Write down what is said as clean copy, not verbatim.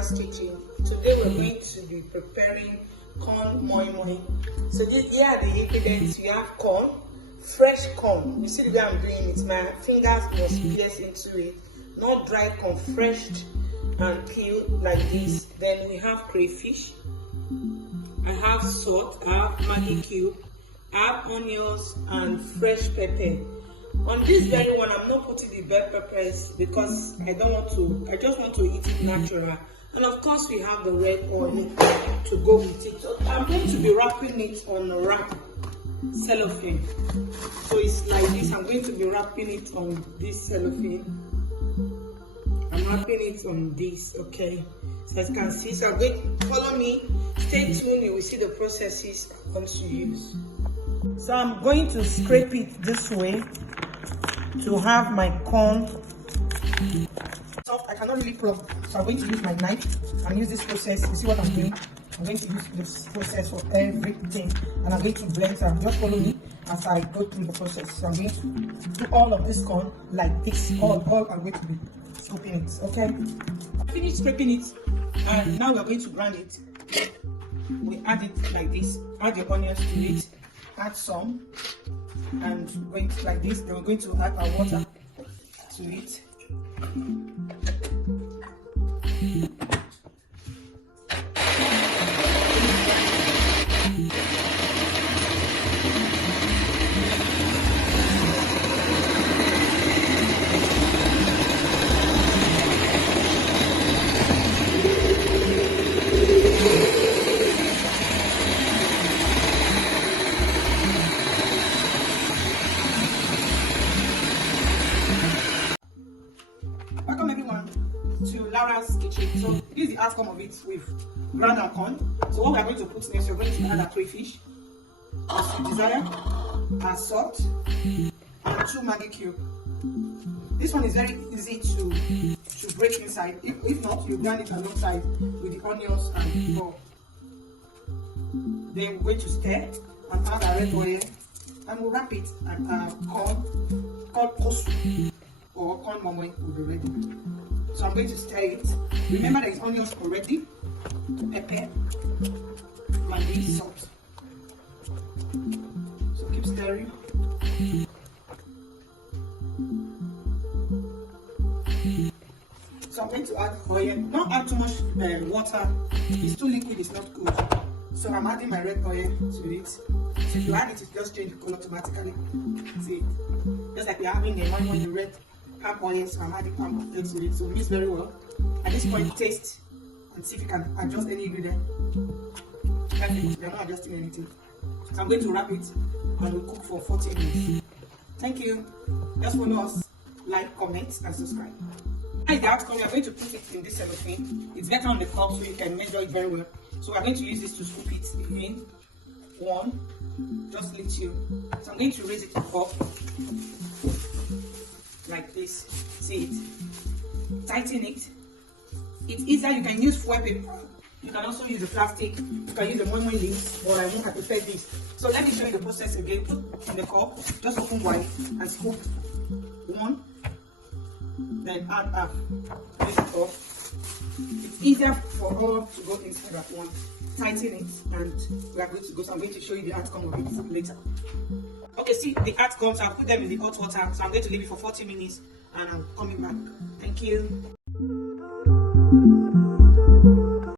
Lara's Kitchen. Today we're going to be preparing corn moi moi. So here are the ingredients. You have corn, fresh corn. You see the way I'm doing it, my fingers must pierce into it. Not dry corn, fresh and peeled like this. Then we have crayfish. I have salt, I have Maggi cube, I have onions and fresh pepper. On this very one, I'm not putting the bell peppers because I just want to eat it natural. And of course, we have the red oil to go with it. So I'm going to be wrapping it on a wrap cellophane. So it's like this. I'm going to be wrapping it on this cellophane. I'm wrapping it on this, okay? So as you can see, so I'm going to follow me. Stay tuned, you will see the processes I'm going to use. So I'm going to scrape it this way to have my corn soft. I cannot really plug, so I'm going to use my knife and use this process. You see what I'm doing? I'm going to use this process for everything, and I'm going to blend them. Just follow me as I go through the process. So I'm going to do all of this corn like this. All I'm going to be scooping it. Okay. I finished scraping it, and now we're going to grind it. We add it like this. Add the onions to it. Add some, and going like this. Then we're going to add our water to it. Welcome everyone to Lara's Kitchen. So this is the outcome of it with ground and corn. So what we are going to put next, we're going to add our crayfish, as you desire, our salt, and 2 Maggi cube. This one is very easy to break inside. If not, you grind it alongside with the onions and pork. Then we're going to stir and add our red oil, and we'll wrap it and corn called kosu, or corn moi moi will be ready. So I'm going to stir it. Remember there is onions already, pepper, Maggi, salt. So keep stirring. So I'm going to add oil. Don't add too much water. It's too liquid, it's not good. So I'm adding my red oil to it. So if you add it, it just change the color automatically. See it? Just like we're having the moi moi, the red palm oil, so I'm adding palm oil to it. So mix very well. At this point, taste and see if you can adjust any ingredient. Perfect. We're not adjusting anything. So I'm going to wrap it and we'll cook for 40 minutes. Thank you. Just follow us, like, comment, and subscribe. The outcome, we are going to put it in this cellophane. It's better on the cup so you can measure it very well. So we're going to use this to scoop it in. One, just little. So I'm going to raise it up like this. See it? Tighten it. It's easier. You can use foil paper. You can also use the plastic. You can use the moi moi leaves, but I prefer this. So let me show you the process again. In the cup, just open wide and scoop one. Then add half. This up. It's easier for all to go inside at once. Tighten it, and we are going to go. So I'm going to show you the outcome of it later. Okay, see the outcomes. I'll put them in the hot water. So I'm going to leave it for 40 minutes, and I'm coming back. Thank you.